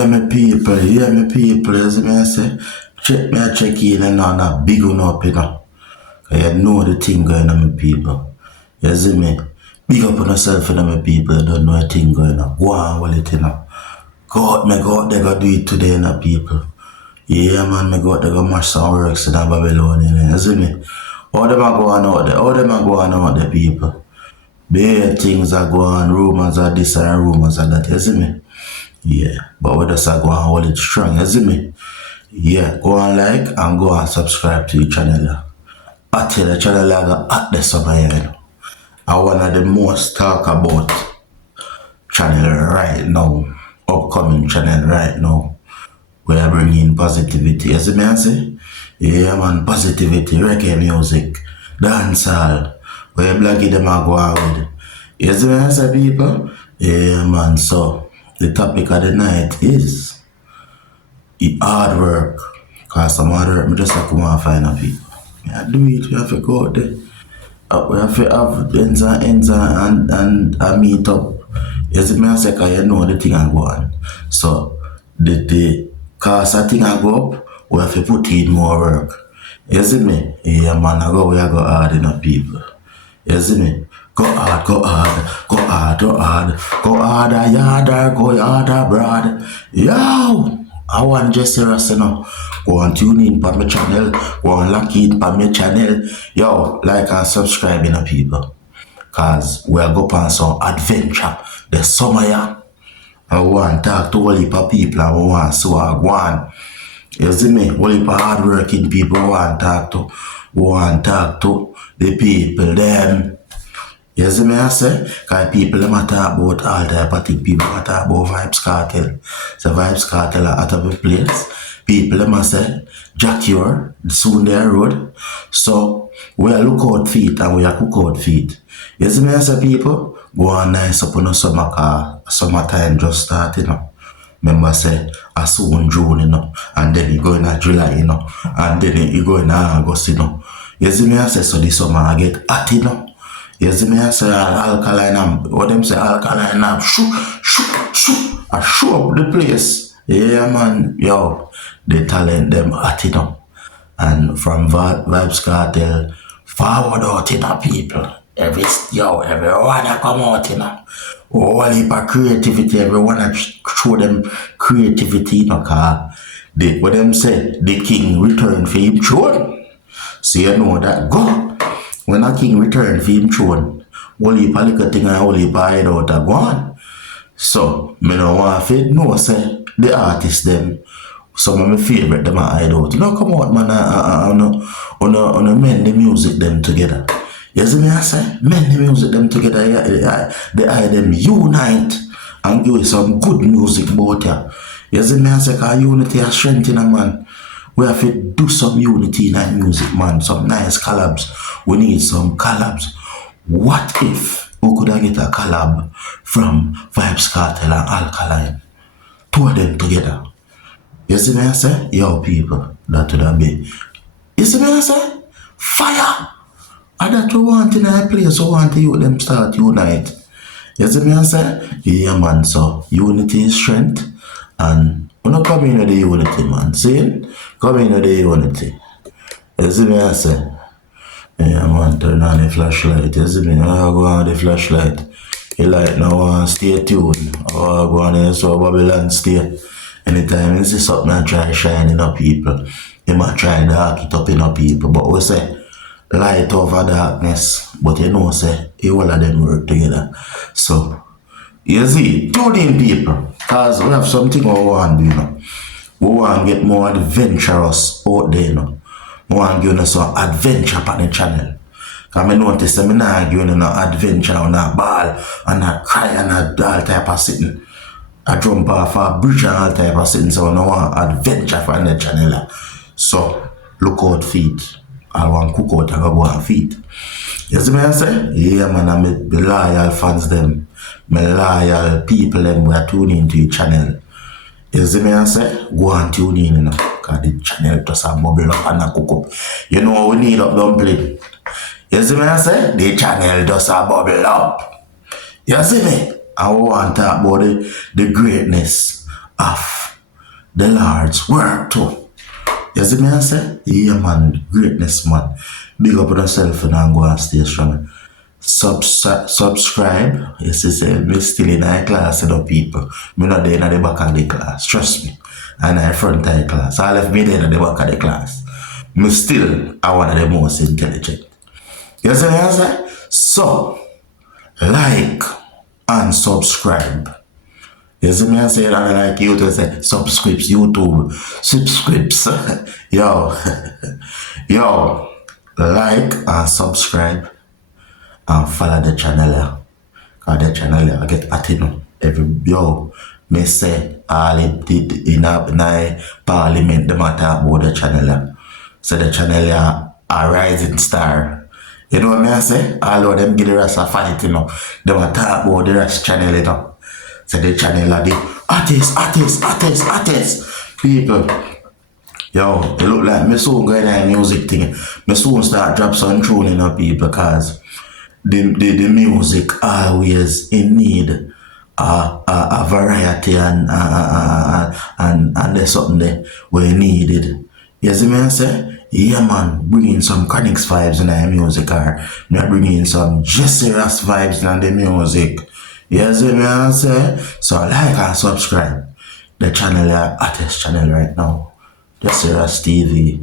Yeah, me people, you see me I say, check in and not big one up, you know. You know the thing going on, my people. You see me? Big up on yourself, you know, my people. You don't know the thing going on. Go on with it, you know. Go out there, go do it today, you know, people. Yeah, man, me go out there, go mash some works in Babylon, you know. You see me? All them are going out there. All them are going out there, people. Bad things are going, rumors are this and rumors are that, you see me? Yeah, but we just are going to hold it strong, you see me? Yeah, go and like and go and subscribe to the channel. I tell the channel I got at the summer here, you know. And one of the most talk about channel right now, upcoming channel right now, where I bring in positivity. You see me I say? Yeah man, positivity, reggae music, dancehall, where blaggy them a go out with. You see me I say, people? Yeah man, so the topic of the night is hard work. Cause some hard work, me just like come and find a people. Yeah, do it, we have to go out there. We have to have ends and meet up. You see me I say, cause you know the thing I go on. So the cause a thing I go up, we have to put in more work. You see me? Yeah man, we are go hard enough people. You see me? Go hard, go hard, go hard, go hard, go harder, yarder, go harder, broad. Yo! I want just serious, you know. Go and tune in for my channel, go and lock in for my channel. Yo, like and subscribe, you know, people. Cause we'll go on some adventure this summer, yeah. I want to talk to all heap of people and we want so I want. You see me? All heap of hardworking people we want to talk to. We want to talk to the people, them. You see me I say? Cause people them a talk about all type of things. People a talk about Vybz Kartel. So Vybz Kartel are out of the place. People them a say, Jack Yor, soon their road. So we are look out feet and we are cook out feet. You see me I say, people? Go on nice up on the summer car. Summertime just start, you know. Remember say, a soon June, you know. And then you go in July, you know. And then you go in August, you know. You see me I say, so this summer I get hot, you know. You see me I say alkaline and what them say alkaline and shoot I show up the place. Yeah man, yo, the talent them hot, you know. And from Vybz Kartel forward out, you know, people. Everyone that come out, you know. All heap of creativity, everyone that show them creativity, you know, cause what them say, the king return for him throne. So you know that go. When a king return for him throne, all heap of little thing and all heap of hide out are gone. So, me no want to know, say, the artists them, some of my favorite them are hide out. You know, come out, man, on mend the music them together. You see me I say? Mend the music them together, they hide them unite and give some good music about ya. You see me I say, cause unity is strength in a man. We have to do some unity in our music, man. Some nice collabs. We need some collabs. What if we could get a collab from Vybz Kartel and Alkaline? Two of them together. You see me I say? Yo, people, that would be. You see me I say? Fire! And that we want in our place, we want to you them start unite. You see me I say? Yeah, man, so unity is strength. And we don't come in with the unity, man. See? Come in with the unity. You see me I say? Yeah, man, turn on the flashlight. You see me? I go on the flashlight. You like now, stay tuned. Or go on there, so Babylon stay. Anytime you see something I try shining up people, you might try dark it up in up people. But we say, light over darkness. But you know, say, all of them work together. So, you see, tune in people. Because we have something we want to do, you know. We want to get more adventurous out there, you know. We want to give you some adventure on the channel. Because I notice that I'm not giving you no adventure on a ball, and a cry, and all type of sitting. I jump off a bridge and all type of sitting, so I want adventure on the channel. So, look out feet. I want to cook out and go on feet. You see me I say? Yeah man, I'm the loyal fans them. My loyal people them who are tuning into the channel. You see me I say? Go and tune in, you know. Because the channel just a bubble up and a cook up. You know what we need up dumpling? You see me I say? The channel just a bubble up. You see me? I want to talk about the greatness of the Lord's work too. You see me I say? Yeah man, greatness man. Big up on yourself and go and stay strong. Subscribe. Yes, you say me still in high class, you know, people. Me not there in the back of the class. Trust me. And I front of the class. I left me there in the back of the class. Me still are one of the most intelligent. You see what I say? So, like and subscribe. You see me I say, and like YouTube say, subscribes, YouTube, subscribes. Yo, yo, like and subscribe and follow the channel. Cause the channel I get at it now. Every yo, me say all it did in a parliament the matter about the channel. So the channel a rising star. You know what I say? All of them give the rest a fight, you know. They will talk about the rest channel, you know. So the channel are the artists. People. Yo, it look like me soon going on music thing. Me soon start drop some tune in up people because the music always in need a variety and there's something there where needed. You see me I say? Yeah man, bringing some Chronics vibes in the music or not bringing some Jesse Ross vibes in the music. You see me I say? So like and subscribe. The channel, artist channel right now. Jesse Ross TV.